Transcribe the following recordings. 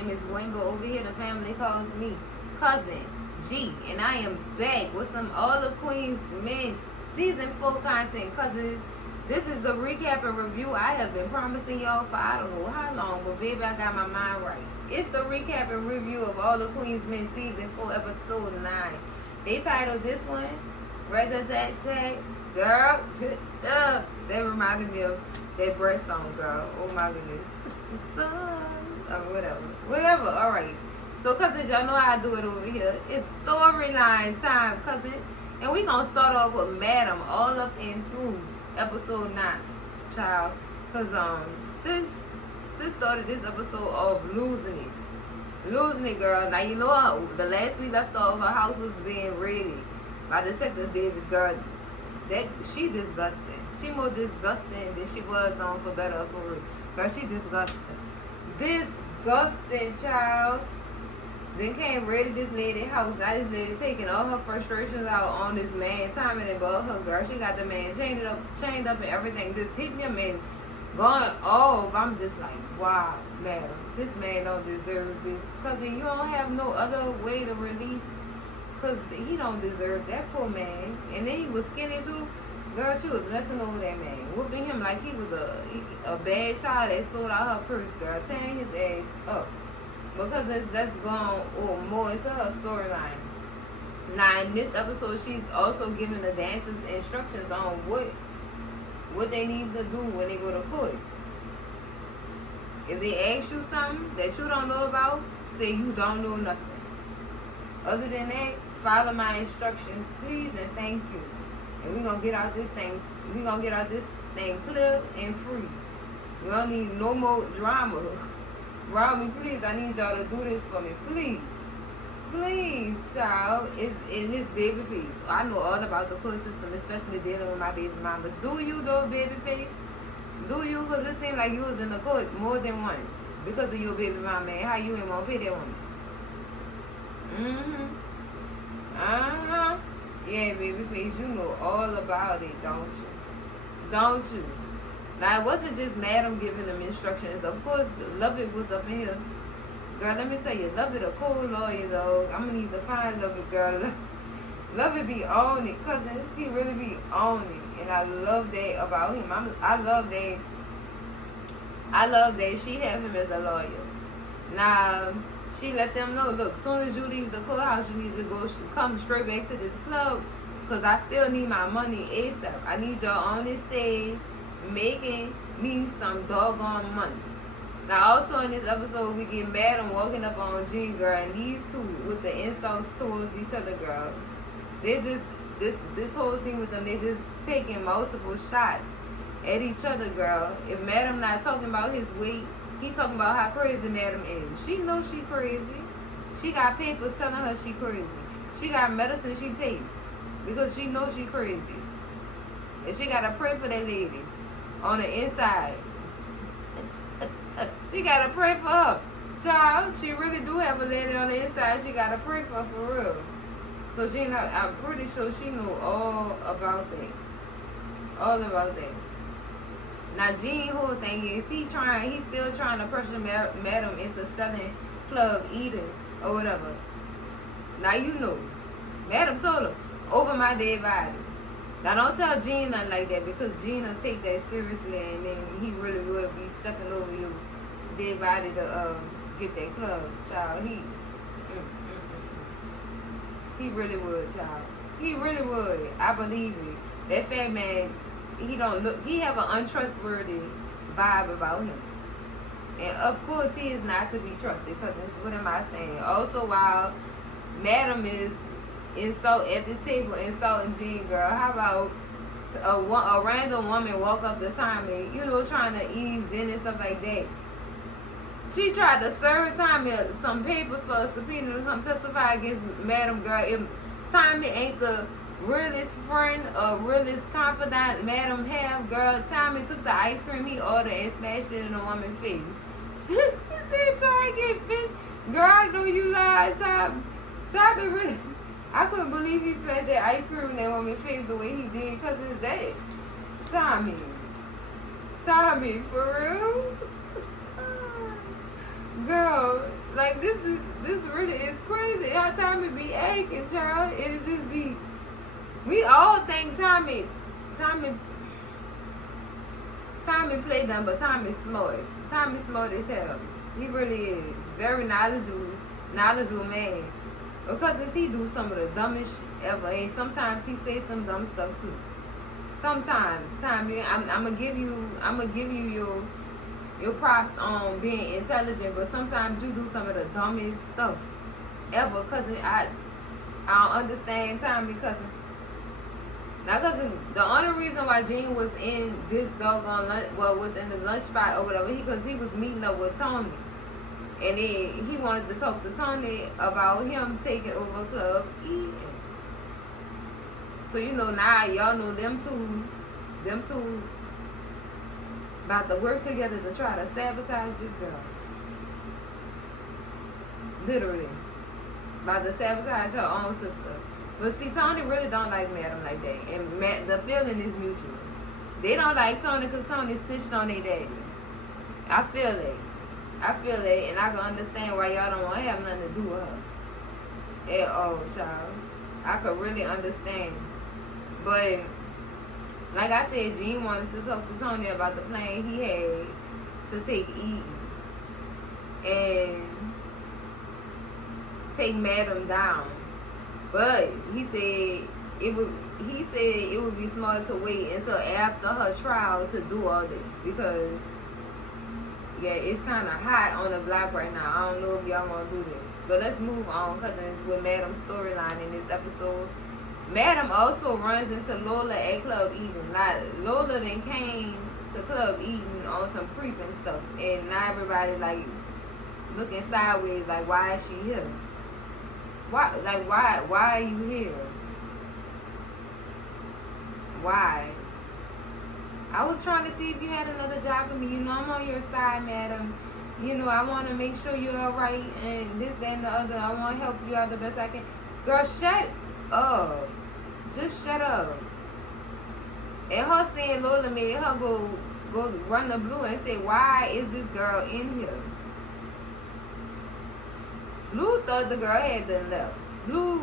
name is Gwen, but over here the family calls me Cousin G, and I am back with some All the Queens Men Season 4 content, cousins. This is the recap and review I have been promising y'all for I don't know how long, but baby, I got my mind right. It's the recap and review of All the Queens Men Season 4, Episode 9. They titled this one, Rattin, girl, that reminded me of that breast song, girl. Oh my goodness. Whatever, alright. So cousins, y'all know how I do it over here. It's storyline time, cousins. And we gonna start off with Madam all up and through episode 9, child. Cause sis started this episode off losing it, girl. Now you know the last we left off, her house was being raided by Detective Davis, girl. That she disgusting. She more disgusting than she was on For Better or For Real. Girl, she disgusting. Disgusting, child. Then came raided this lady's house. Now this lady taking all her frustrations out on this man, timing it above her, girl. She got the man chained up and everything, just hitting him and going off. I'm just like, wow, man, this man don't deserve this. Cause you don't have no other way to release. Cause he don't deserve that, poor man. And then he was skinny too. Girl, she was messing over that man, whooping him like he was a bad child that stole out her purse, girl, tearing his ass up. Because that's going more into her storyline. Now in this episode, she's also giving the dancers instructions on what they need to do when they go to court. If they ask you something that you don't know about, say you don't know nothing. Other than that, follow my instructions, please, and thank you. And we're gonna get out this thing. We're gonna get out this thing clear and free. We don't need no more drama. Rob me, please. I need y'all to do this for me, please. Please, child. It's in this baby face. I know all about the court system, especially dealing with my baby mamas. Do you, though, baby face? Do you? Because it seemed like you was in the court more than once because of your baby mama, man. How you ain't gonna pay that woman? Yeah, baby face, you know all about it, don't you? Don't you? Now, it wasn't just Madam giving them instructions. Of course, Lovett was up in here. Girl, let me tell you, Lovett a cool lawyer, though. I'm going to need to find Lovett, girl. Lovett be on it, cousin. He really be on it. And I love that about him. I love that she have him as a lawyer. Now, she let them know, look, as soon as you leave the courthouse, you need to come straight back to this club. Because I still need my money ASAP. I need y'all on this stage making me some doggone money. Now also in this episode we get Madam walking up on G, girl, and these two with the insults towards each other, girl. They just this whole scene with them, they just taking multiple shots at each other, girl. If Madam not talking about his weight, he talking about how crazy Madam is. She knows she crazy. She got papers telling her she crazy. She got medicine she take because she knows she crazy. And she gotta pray for that lady on the inside. She gotta pray for her. Child, she really do have a lady on the inside. She gotta pray for real. So I'm pretty sure she know all about that. All about that. Now Gene whole thing is he's still trying to pressure Madam into selling club eating or whatever. Now you know. Madam told her, over my dead body. Now don't tell Gene nothing like that because Gene will take that seriously and then he really will be stepping over your dead body to get that club, child. He really would, child. He really would. I believe it. That fat man, he have an untrustworthy vibe about him. And of course he is not to be trusted because what am I saying? Also while Madam is at this table insulting Jean, girl, how about a random woman walk up to Tommy, trying to ease in and stuff like that. She tried to serve Tommy some papers for a subpoena to come testify against Madam, girl. If Tommy ain't the realest friend or realest confidant Madam have, girl, Tommy took the ice cream he ordered and smashed it in a woman's face. He said try to get fish. Girl, do you lie, Tommy? Tommy really... I couldn't believe he smashed that ice cream in that woman's face the way he did because it's that. Tommy, for real? Girl, like, this really is crazy. How Tommy be aching, child. It just be. We all think Tommy play dumb, but Tommy's smart. Tommy's smart as hell. He really is. Very knowledgeable man. Because he do some of the dumbest shit ever, and sometimes he say some dumb stuff too. Sometimes, Tommy, I'm gonna give you your props on being intelligent, but sometimes you do some of the dumbest stuff ever. Cousin, I don't understand Tommy, cousin. Now, cousin, the only reason why Gene was in this doggone was in the lunch spot or whatever, because he was meeting up with Tony. And then he wanted to talk to Tony about him taking over Club Eden. So, now y'all know them two about to work together to try to sabotage this girl. Literally. About to sabotage her own sister. But see, Tony really don't like Madam like that. And the feeling is mutual. They don't like Tony because Tony snitched on their daddy. I feel it. And I can understand why y'all don't want to have nothing to do with her. At all, child. I could really understand. But, like I said, Gene wanted to talk to Tony about the plan he had to take Eden. And take Madam down. But he said it would be smart to wait until after her trial to do all this, because it's kind of hot on the block right now. I don't know if y'all want to do this, but let's move on, because it's with Madam's storyline in this episode. Madam also runs into Lola at Club Eden. Now, Lola then came to Club Eden on some creeping stuff, and now everybody like looking sideways, like, why is she here? Why are you here? Why? I was trying to see if you had another job for me. I'm on your side, Madam. I want to make sure you're all right and this, that, and the other. I want to help you out the best I can. Girl, shut up. Just shut up. And her saying Lola made her go run the Blue and say, why is this girl in here? Blue thought the girl had done left. Blue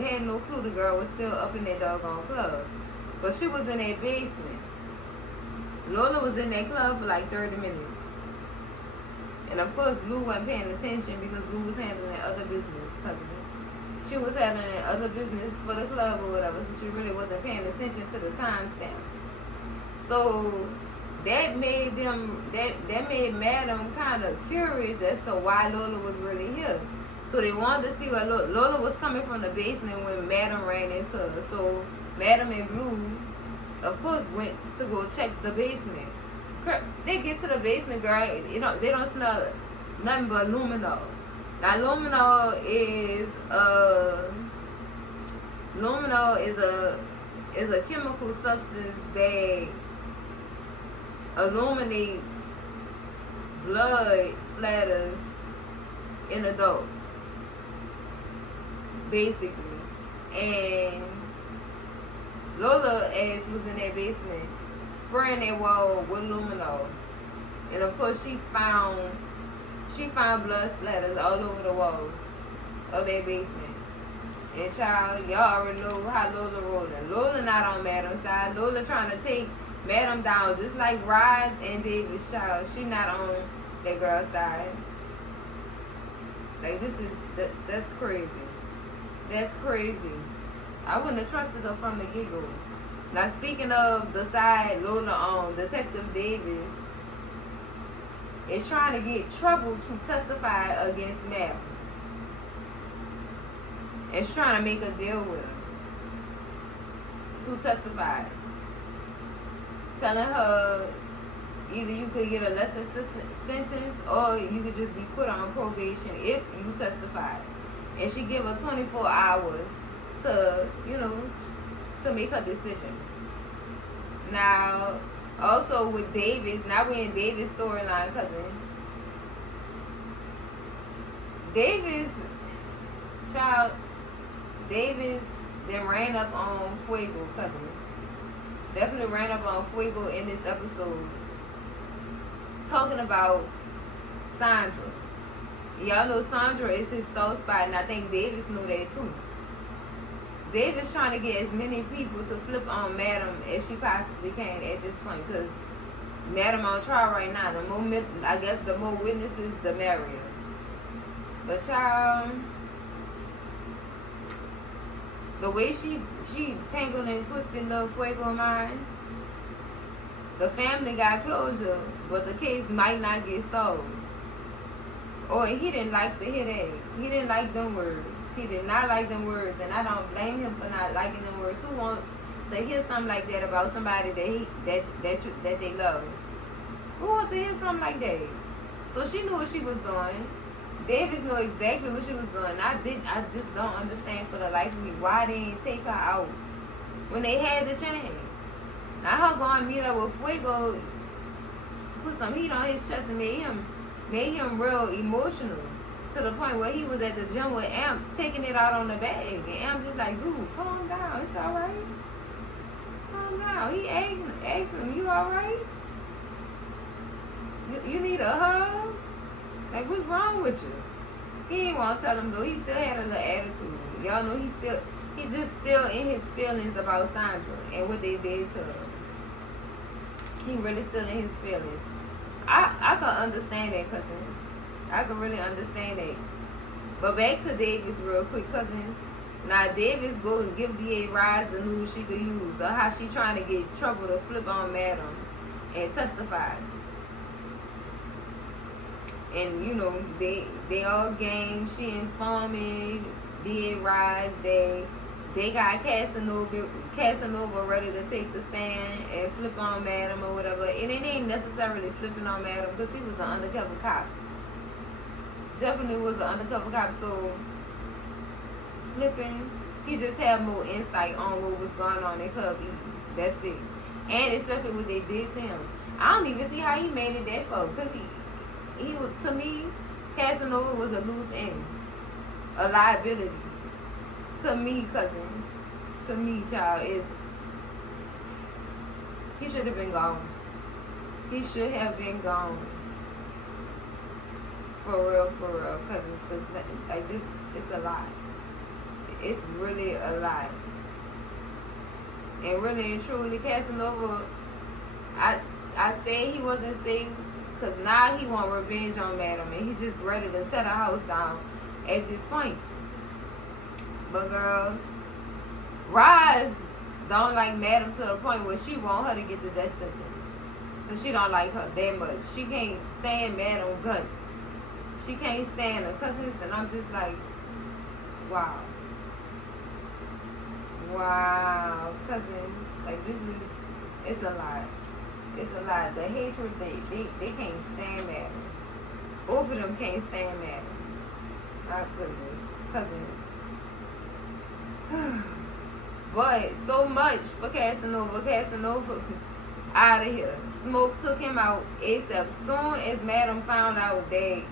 had no clue the girl was still up in that doggone club. But she was in that basement. Lola was in that club for like 30 minutes. And of course, Blue wasn't paying attention because Blue was handling other business. She was handling other business for the club or whatever, so she really wasn't paying attention to the timestamp. So that made Madam kind of curious as to why Lola was really here. So they wanted to see why Lola was coming from the basement when Madam ran into her. So Madam and Blue, of course, went to go check the basement. They get to the basement, girl. They don't smell nothing but luminol. Now, luminol is a chemical substance that illuminates blood splatters in the dope, basically. And Lola ass was in that basement spraying that wall with luminol, and of course she found blood splatters all over the walls of that basement. And child, y'all already know how Lola rolling. Lola not on Madam's side. Lola trying to take Madam down, just like Rod and David's child. She not on that girl's side. Like, that's crazy. That's crazy. I wouldn't have trusted her from the get-go. Now, speaking of the side Lola on, Detective Davis is trying to get Trouble to testify against Madam. It's trying to make a deal with her to testify. Telling her either you could get a lesser sentence or you could just be put on probation if you testify. And she give her 24 hours to, to make her decision. Now, also with Davis, now we're in Davis' storyline, cousin. Davis then ran up on Fuego, cousin. Definitely ran up on Fuego in this episode. Talking about Sandra. Y'all know Sandra is his soft spot, and I think Davis know that too. Davis trying to get as many people to flip on Madam as she possibly can at this point, because Madam on trial right now. The more, I guess, the more witnesses, the merrier. But y'all, the way she tangled and twisted the Fuego mind, the family got closure, but the case might not get solved. Or he didn't like to hear that. He didn't like them words. He did not like them words, and I don't blame him for not liking them words. Who wants to hear something like that about somebody that they love? Who wants to hear something like that? So she knew what she was doing. Davis knew exactly what she was doing. I just don't understand for the life of me why they didn't take her out when they had the chance. Now her going to meet up with Fuego put some heat on his chest and made him real emotional, to the point where he was at the gym with Amp taking it out on the bag, and Amp just like, dude, calm down, it's alright, calm down. He asked him, you alright? You need a hug? Like, what's wrong with you? He didn't want to tell him though. He still had a little attitude. Y'all know he just still in his feelings about Sandra and what they did to her. He really still in his feelings. I can understand that, cousins. I can really understand that. But back to Davis real quick, cousins. Now Davis go and give DA Rise the news she could use, or how she trying to get trouble to flip on Madam and testify. And you know, they all game. She informing, DA Rise, they got Casanova ready to take the stand and flip on Madam or whatever. And it ain't necessarily flipping on Madam, because he was an undercover cop. Definitely was an undercover cop, so flipping, he just had more insight on what was going on in Club E. That's it. And especially what they did to him. I don't even see how he made it that far, because he was, to me, Casanova was a loose end, a liability. To me, cousin, to me, child, he should have been gone. He should have been gone. For real, cousins, because like this, it's a lot. It's really a lot. And really and truly, Casanova, I say he wasn't safe, because now he want revenge on Madam, and he's just ready to tear the house down at this point. But girl, Roz don't like Madam to the point where she want her to get the death sentence. Because she don't like her that much. She can't stand Madam guts. She can't stand her cousins, and I'm just like, wow. Wow, cousins. Like, this is, it's a lot. It's a lot. The hatred, they can't stand Madam. Both of them can't stand Madam. My goodness. Cousins. But so much for Casanova. Casanova out of here. Smoke took him out ASAP. Soon as Madam found out that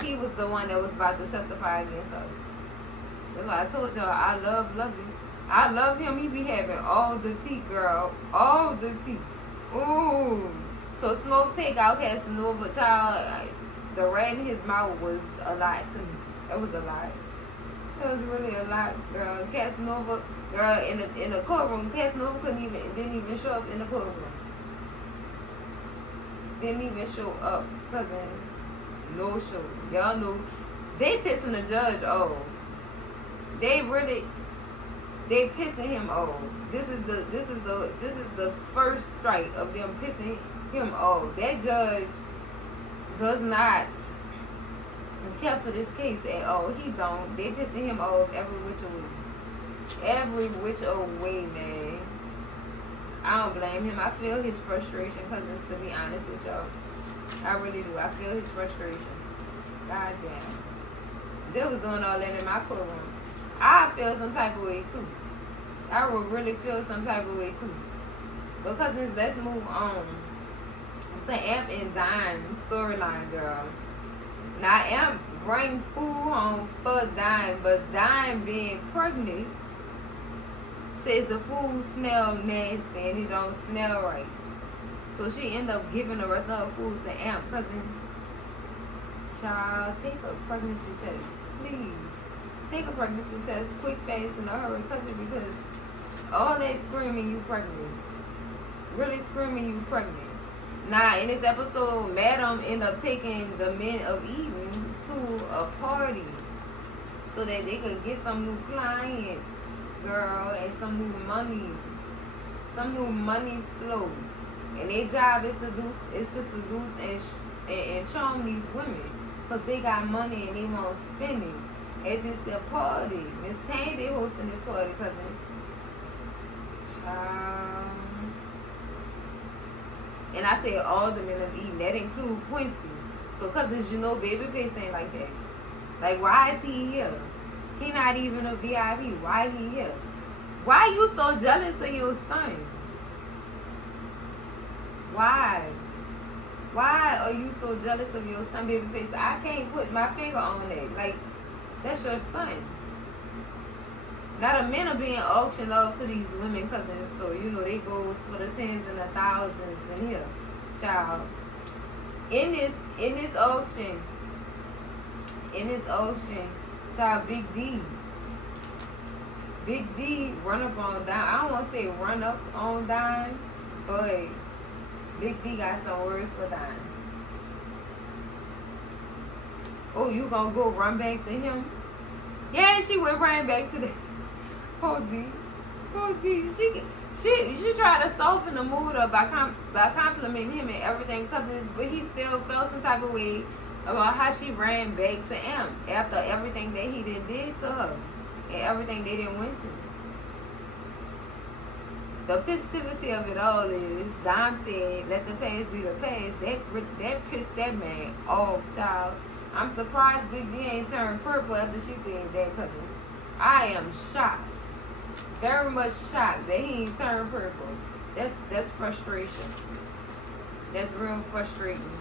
he was the one that was about to testify against her. That's why I told y'all, I love Lovey. I love him. He be having all the tea, girl. All the tea. Ooh. So Smoke take out Casanova, child. The rat in his mouth was a lot to me. It was a lot. It was really a lot, girl. Casanova, girl, in the courtroom, Casanova didn't even show up in the courtroom. Didn't even show up, cousin. No show. Y'all know they pissing the judge off. They pissing him off. This is the first strike of them pissing him off. That judge does not care for this case at all. He don't. They pissing him off every which way. Every which way, man. I don't blame him. I feel his frustration, cousins, to be honest with y'all. I really do. I feel his frustration. God damn. They was doing all that in my courtroom. I feel some type of way too. I would really feel some type of way too. But cousins, let's move on to Amp and Dime storyline, girl. Now Amp bring food home for Dime, but Dime being pregnant says the food smell nasty and it don't smell right. So she end up giving the rest of her food to Amp, cousins. Child, take a pregnancy test, please. Take a pregnancy test, quick, fast, in a hurry, because all that screaming you pregnant, really screaming you pregnant. Now, in this episode, Madam ended up taking the men of Eden to a party so that they could get some new clients, girl, and some new money flow. And their job is to seduce and charm these women because they got money and they want to spend it at this party. Miss Tane, they hosting this party, cousin. Child. And I said all the men of Eden. That include Quincy. So cousins, you know Babyface ain't like that. Like, why is he here? He not even a VIP. Why he here? Why you so jealous of your son? Why? Why are you so jealous of your son, Babyface? I can't put my finger on that. Like, that's your son. Now the men are being auctioned off to these women cousins, so you know they goes for the tens and the thousands in here, child. In this auction, child, Big D run up on dime. I don't want to say run up on dime, but Big D got some words for dime. Oh, you gonna go run back to him? Yeah, she went running back to the. Oh D, she tried to soften the mood up by complimenting him and everything, cousins, but he still felt some type of way about how she ran back to him after everything that he did to her and everything they didn't went through. The festivity of it all is, Dom said, let the past be the past. That pissed that man off, child. I'm surprised Big D ain't turned purple after she said that, cousin. I am shocked. Very much shocked that he ain't turned purple. That's frustration. That's real frustrating.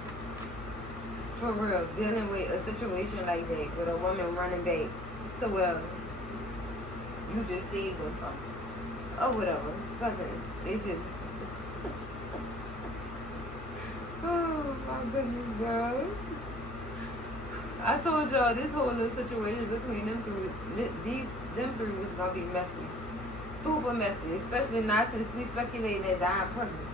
For real, dealing with a situation like that, with a woman running back to where you just saved them from. Or whatever. Cousins, they just... Oh my goodness, girl. I told y'all this whole little situation between them three was gonna be messy. Super messy, especially not since we speculated that Diane pregnant.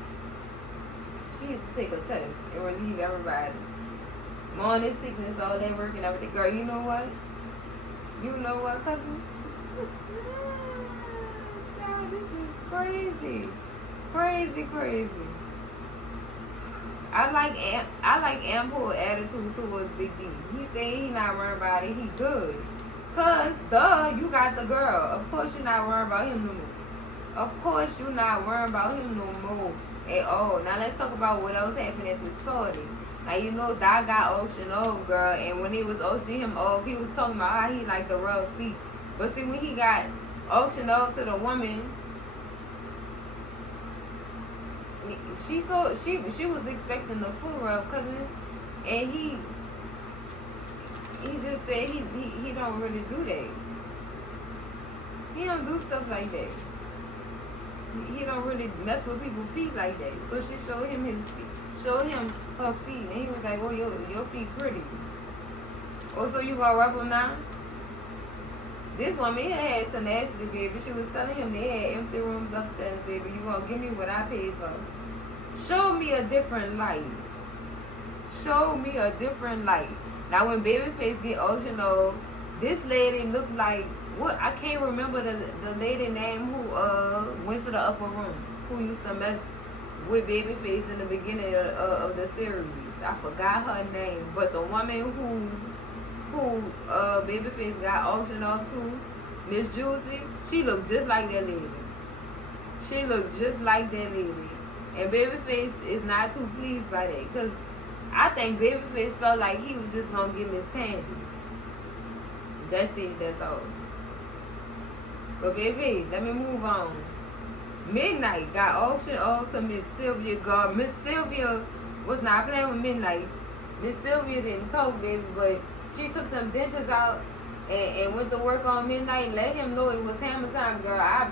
She needs to take a test and relieve everybody. Morning sickness, all that work and everything. Girl, you know what? You know what, cousin? Child, this is crazy. Crazy. I like ample attitude towards Big D. He said he not worried about it. He good. Cause you got the girl. Of course you're not worried about him no more. Of course you're not worried about him no more at all. Now let's talk about what else happened at this party. Now you know Doc got auctioned off, girl, and when he was auctioning him off, he was talking about how he liked the rub feet. But see, when he got auctioned off to the woman, she was expecting the full rub, cousin, and he just said he don't really do that. He don't do stuff like that. He don't really mess with people's feet like that. So she showed him her feet, and he was like, "Oh, your feet pretty." Oh, so you gonna rub them now? This woman here had some nasty, baby. She was telling him they had empty rooms upstairs, baby. You gonna give me what I paid for? Show me a different light. Show me a different light. Now, when Babyface get auctioned off, this lady looked like, what? I can't remember the lady name who went to the upper room, who used to mess with Babyface in the beginning of the series. I forgot her name, but the woman who Babyface got auctioned off to, Miss Juicy, she looked just like that lady. She looked just like that lady. And Babyface is not too pleased by that, because I think Babyface felt like he was just going to give Miss Candy. That's it, that's all. But baby, let me move on. Midnight got auctioned off to Miss Sylvia. God, Miss Sylvia was not playing with Midnight. Miss Sylvia didn't talk, baby, but she took them dentures out and went to work on Midnight and let him know it was hammer time, girl.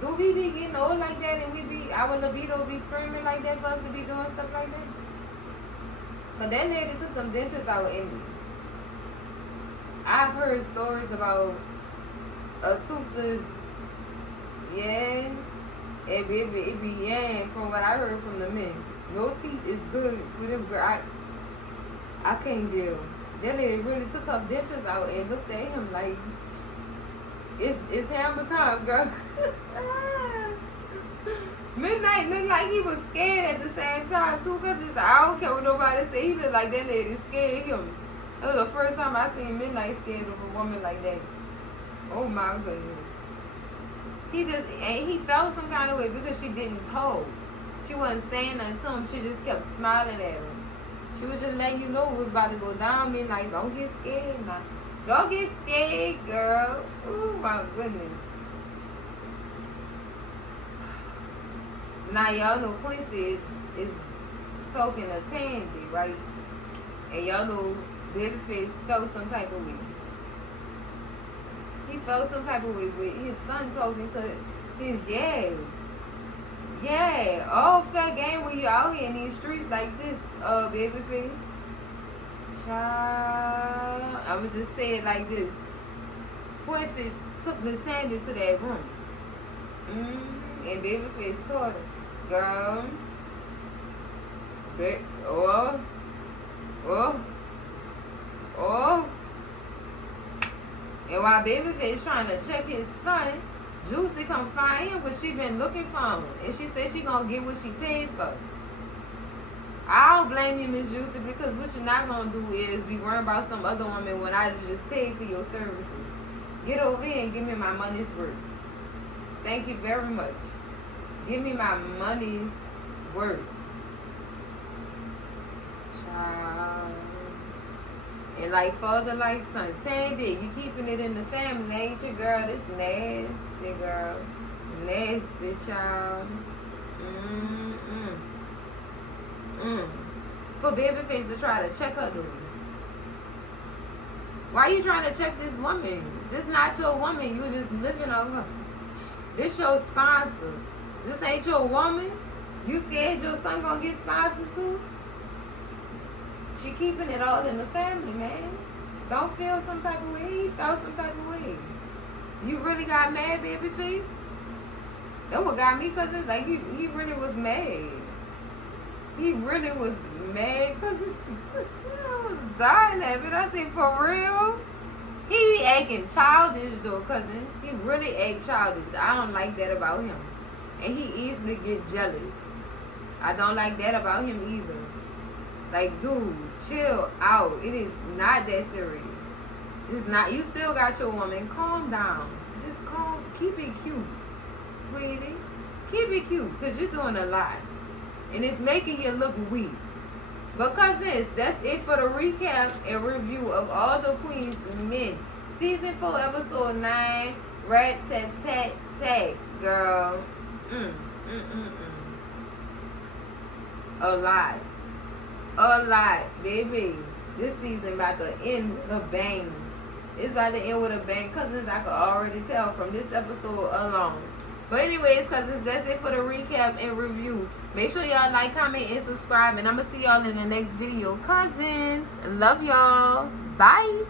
Do we be getting old like that and our libido be screaming like that for us to be doing stuff like that? Cause that lady took them dentures out in me. I've heard stories about a toothless, yeah, it be yeah. From what I heard from the men, no teeth is good for them. Girl, I can't deal. That lady really took her dentures out and looked at him like, it's hammer time, girl. Midnight looked like he was scared at the same time too, cause I don't care what nobody say. He looked like that lady scared him. That was the first time I seen Midnight scared of a woman like that. Oh my goodness. He felt some kind of way because she didn't told. She wasn't saying nothing to him. She just kept smiling at him. She was just letting you know it was about to go down. Midnight, don't get scared now. Don't get scared, girl. Oh my goodness. Now y'all know Quincy is talking to Tandy, right? And y'all know Babyface felt some type of way. He felt some type of way with his son talking to his yeah, all fair game when you out here in these streets like this, Babyface. Child, I'ma just say it like this. Quincy took Miss Tandy to that room. And Babyface caught her. Girl. Oh. And while Babyface trying to check his son, Juicy come find him, but she been looking for him. And she said she gonna get what she paid for. I don't blame you, Miss Juicy, because what you're not gonna do is be worrying about some other woman when I just paid for your services. Get over here and give me my money's worth. Thank you very much. Give me my money's worth. Child. And like father, like son. Tandy, you keeping it in the family, ain't you, girl? This nasty, girl. Nasty, child. For Babyface to try to check her, dude. Why you trying to check this woman? This not your woman. You just living off her. This your sponsor. This ain't your woman. You scared your son gonna get sponsored too? She keeping it all in the family, man. Don't feel some type of way. He felt some type of way. You really got mad, Babyface? That what got me, cause it's like he really was mad. He really was mad because I was dying at it. I said, for real? He be acting childish though, cousin. He really act childish. I don't like that about him. And he easily get jealous. I don't like that about him either. Like, dude, chill out. It is not that serious. It's not. You still got your woman. Calm down. Just calm. Keep it cute, sweetie. Keep it cute, because you're doing a lot. And it's making you look weak. Because that's it for the recap and review of All the Queen's Men. Season 4, episode 9, Rat-tat-tat-tat, girl. A lot, baby. This season about to end with a bang. It's about to end with a bang, cousins. I could already tell from this episode alone. But anyways, cousins, that's it for the recap and review. Make sure y'all like, comment, and subscribe. And I'm going to see y'all in the next video. Cousins, love y'all. Bye.